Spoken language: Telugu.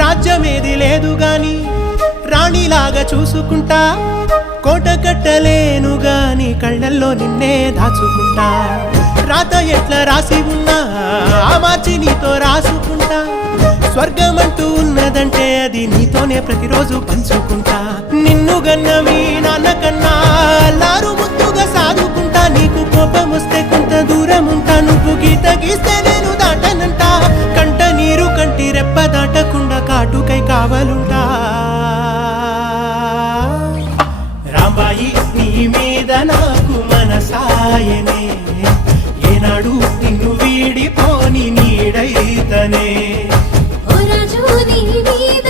రాజ్యమేది లేదు గాని రాణిలాగా చూసుకుంటా, కోట కట్టలేను గాని కళ్ళల్లో నిన్నే దాచుకుంటా. రాత ఎట్లా రాసి ఉన్నా ఆ మార్చి నీతో రాసుకుంటా. స్వర్గమంటూ ఉన్నదంటే అది నీతోనే ప్రతిరోజు పంచుకుంటా. నిన్ను గన్న మీ నాన్న కన్నా అల్లారు ముద్దుగా సాదుకుంటా. నీకు కోపం వస్తే కొంత దూరం ఉంటా, నువ్వు గీత గీస్తే నేను దాటనంటా. కంట నీరు కంటి రెప్ప దాటకుండా కాటుకై కావలుంటా. రాంబాయి నీ మీద నాకు మనసాయనే, ఏనాడు నిన్ను వీడిపోని నీడైతనే. ఓ రాజు నీ మీద